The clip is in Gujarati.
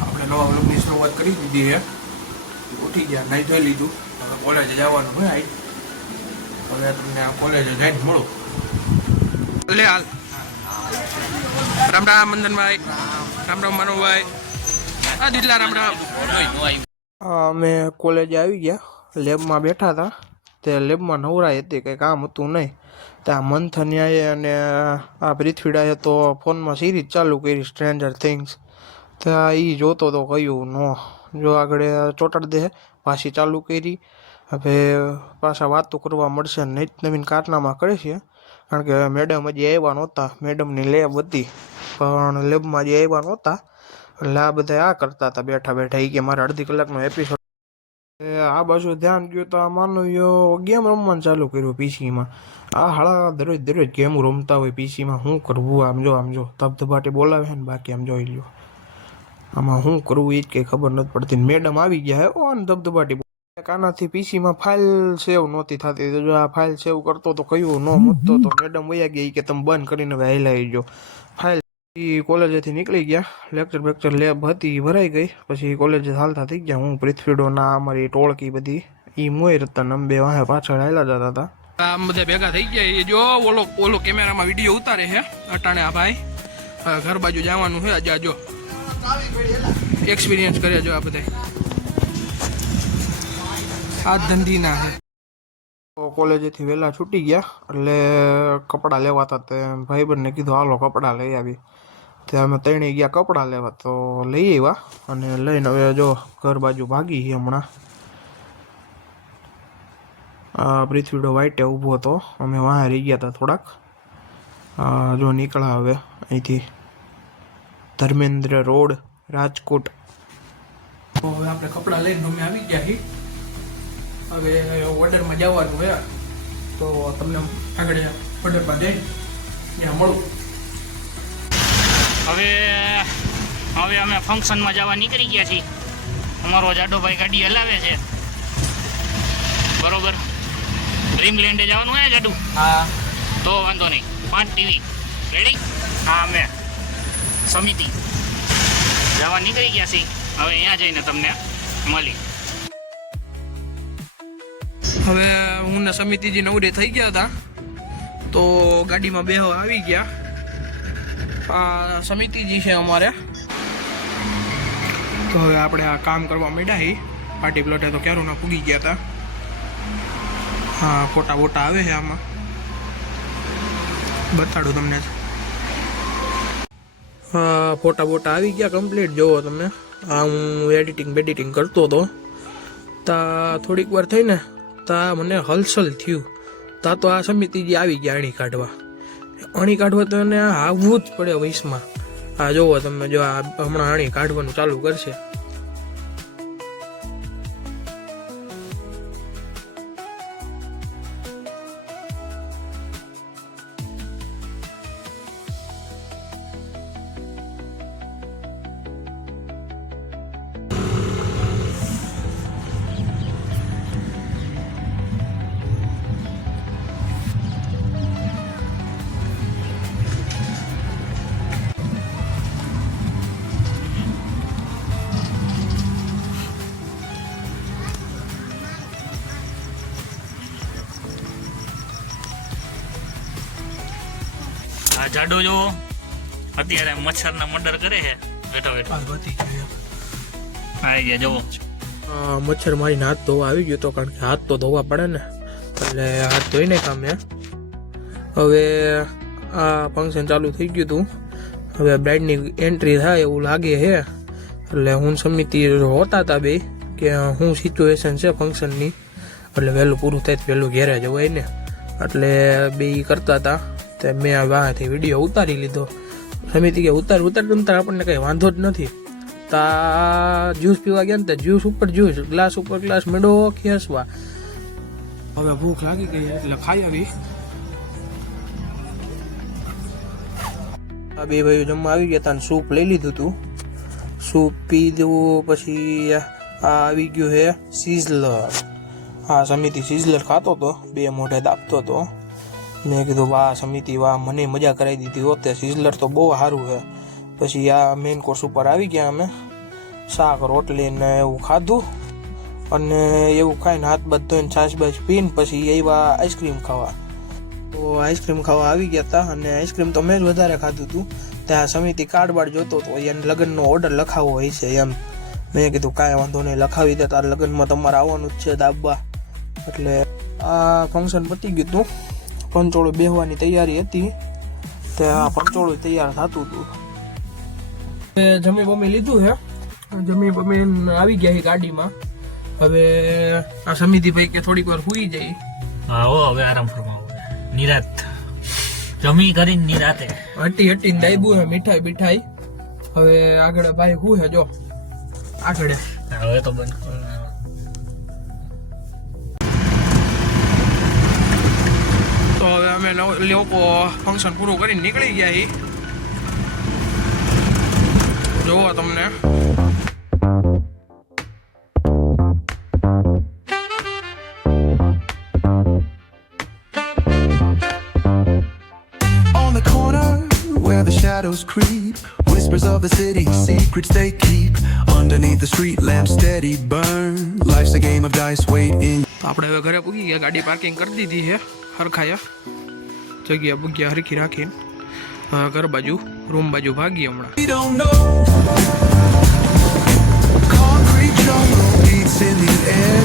આપણે નવા વ્લોગની શરૂઆત કરી દીધી છે. ઉઠી ગયા, નાઈ ધોઈ લીધું, હવે કોલેજે જવાનું હોય. હવે તમને આ કોલેજે જઈને મળો. લે હાલ. રામ રામ મંદનભાઈ, રામ રામ મનોભાઈ, આ દિટલા રામ રામ. અમે કોલેજે આવી ગયા, લેબમાં બેઠા હતા. તે લેબમાં નવરાઈ હતી, કંઈ કામ હતું નહીં. ત્યાં મંથન્યાએ અને આ પૃથ્વીડાએ તો ફોનમાં સિરીઝ ચાલુ કરી, સ્ટ્રેન્જર થિંગ્સ. ત્યાં એ જોતો તો કહ્યું નો જો આગળ ચોટાડી દે, પાછી ચાલુ કરી. હવે પાછા વાતો કરવા મળશે, નવીન કારનામા કરે છે. કારણ કે મેડમ હજી આવ્યા નહોતા, મેડમની લેબ હતી પણ લેબમાં જે આવ્યા નહોતા, એટલે આ બધા આ કરતા હતા બેઠા બેઠા. એ કે મારે અડધી કલાકનો એપિસોડ. આ બાજુ ધ્યાન ગયું તો આ માનવીઓ ગેમ રમવાનું ચાલુ કર્યું પીસીમાં. આ હાળા દરરોજ ગેમ રમતા હોય પીસીમાં. શું કરવું? આમ જો ધબધબાટી બોલાવે છે ને, બાકી આમ જોઈ લ્યો આમાં શું કરવું એ જ કંઈ ખબર નથી પડતી. મેડમ આવી ગયા હે ઓન ધબધબાટી. આનાથી પીસીમાં ફાઇલ સેવ નહોતી થતી, તો જો આ ફાઇલ સેવ કરતો તો કયું ન મૂકતો તો મેડમ વયા ગઈ કે તમે બંધ કરીને હવે હાલાઈ જો ફાઇલ. કોલેજેથી નીકળી ગયા, લેક્ચર લેબ હતી ભરાઈ ગઈ. પછી કોલેજે હાલતા થઈ ગયા. હું પૃથ્વીડોના અમારી ટોળકી બધી એ મોય હતા ને, બે વાહે પાછળ હાલા જતા હતા. આમ બધા ભેગા થઈ ગયા. એ જો ઓલો કેમેરામાં વિડીયો ઉતારે છે અટાણે આ ભાઈ. ઘર બાજુ જવાનું છે આજે. જો એક્સપિરિયન્સ કર્યા જો આ બધા આ ધંધીના છે. કોલેજેથી વહેલા છૂટી ગયા એટલે કપડાં લેવાતા. તે ભાઈબંધને કીધું હાલો કપડાં લઈ આવી. તે અમે ત્રણે ગયા કપડાં લેવા, તો લઈ આવ્યા. અને લઈને હવે જો ઘર બાજુ ભાગી છે હમણાં. આ પૃથ્વીડો વાઈટે ઊભો હતો, અમે વાં રહી ગયા હતા થોડાક. જો નીકળ્યા હવે અહીંથી ધર્મેન્દ્ર રોડ, રાજકોટ. તો હવે આપણે કપડાં લઈને અમે આવી ગયા છીએ. હવે ઓર્ડરમાં જવાનું હોય તો તમને આગળ ઓર્ડરમાં જઈને ત્યાં મળું. હવે અમે ફંક્શનમાં જવા નીકળી ગયા છીએ. અમારો જાડોભાઈ ગાડી હલાવે છે, બરોબર. ડ્રીમલેન્ડે જવાનું હોય જાડુ? હા. તો વાંધો નહીં. 5 ટીવી રેડી? હા, અમે સમિતિ જવા નીકળી ગયા છીએ. હવે અહીંયા જઈને તમને મળી. હવે હું ને સમિતિજી નવરે થઈ ગયા હતા, તો ગાડીમાં બેહવા આવી ગયા. આ સમિતિજી છે અમારે. તો હવે આપણે આ કામ કરવા માંડ્યા છીએ. પાર્ટી પ્લોટે તો ક્યારના પૂગી ગયા હતા. હા, ફોટા બોટા આવે છે આમાં, બતાડું તમને. હા, ફોટા બોટા આવી ગયા કમ્પ્લીટ. જોવો તમે. આ હું એડિટિંગ કરતો હતો. તા થોડીક વાર થઈને તા મને હલચલ થયું. તા તો આ સમિતિજી આવી ગયા અણી કાઢવા. તો એને આવવું જ પડે વયસમાં. આ જોવો તમે, જો આ હમણાં અણી કાઢવાનું ચાલુ કરશે. આ જાડો જો અત્યારે મચ્છરના મર્ડર કરે છે બેઠો. આવી ગયા જુઓ. મચ્છર મારીને હાથ ધોવા આવી ગયો તો, કારણ કે હાથ તો ધોવા પડે ને, એટલે હાથ ધોઈને કામ ને. હવે આ ફંક્શન ચાલુ થઈ ગયું હતું. હવે બ્રાઇડની એન્ટ્રી થાય એવું લાગે છે. એટલે હું સમિતિ હોતા હતા બે કે શું સિચ્યુએશન છે ફંક્શનની, એટલે વહેલું પૂરું થાય તો વહેલું ઘેરે જવાય ને, એટલે બે કરતા હતા. તે મેં આ વાંથી વિડીયો ઉતારી લીધો. સમિતિ કે ઉતાર આપણને કંઈ વાંધો જ નથી. તા જ્યુસ પીવા ગયા ને તે જ્યુસ ઉપર જ્યુસ, ગ્લાસ ઉપર ગ્લાસ મેળો ખેસવા. હવે ભૂખ લાગી ગઈ એટલે ખાઈ આવી. આ બે ભાઈઓ જમવા આવી ગયા હતા ને સૂપ લઈ લીધું હતું. સૂપ પી દેવું. પછી આ આવી ગયું છે સિઝલર. હા, સમિતિ સિઝલર ખાતો હતો, બે મોઢે દાબતો હતો. મેં કીધું વાહ સમિતિ વાહ, મને મજા કરાવી દીધી હોતે. સિઝલર તો બહુ સારું છે. પછી આ મેઇન કોર્સ ઉપર આવી ગયા અમે. શાક રોટલી ને એવું ખાધું, અને એવું ખાઈને હાથ બાથ ધોઈને છાશ બાશ પીને પછી આવ્યા આઈસ્ક્રીમ ખાવા. તો આઈસ્ક્રીમ ખાવા આવી ગયા હતા, અને આઈસ્ક્રીમ તો મેં જ વધારે ખાધું હતું. ત્યાં સમિતિ કાર્ડ બાર્ડ જોતો હતો, એને લગ્નનો ઓર્ડર લખાવવો હોય છે એમ. મેં કીધું કાંઈ વાંધો નહીં, લખાવી દે, તારા લગ્નમાં તમારે આવવાનું જ છે દાબવા. એટલે આ ફંક્શન પતી ગયું હતું, પંચોળું બેહવાની તૈયારી હતી, ત્યાં પંચોળું તૈયાર થતું હતું. જમી બમી લીધું છે, જમી બમીને આવી ગયા છે ગાડીમાં. હવે આ સમિતિભાઈ કે થોડીક વાર સુઈ જાય. હા હો, હવે આરામ ફરમાવો, નિરાત જમી કરીને નિરાતે હટી દાયબું હે મીઠાઈ બીઠાઈ. હવે આગળ ભાઈ શું છે જો આગળ. હવે તો બંધ. તો હવે અમે લોકો ફંક્શન પૂરું કરીને નીકળી ગયા છીએ. જોવો તમને where the shadows creep, whispers of the city, secrets they keep. Underneath the street lamp steady burn, life's a game of dice, wait in. આપણે હવે ઘરે પૂગી ગયા, ગાડી પાર્કિંગ કરી દીધી છે હરખાયા, જગ્યા બગ્યા હરખી રાખીને ઘર બાજુ રૂમ બાજુ ભાગી હમણાં. We don't know. Concrete jungle beats in the air.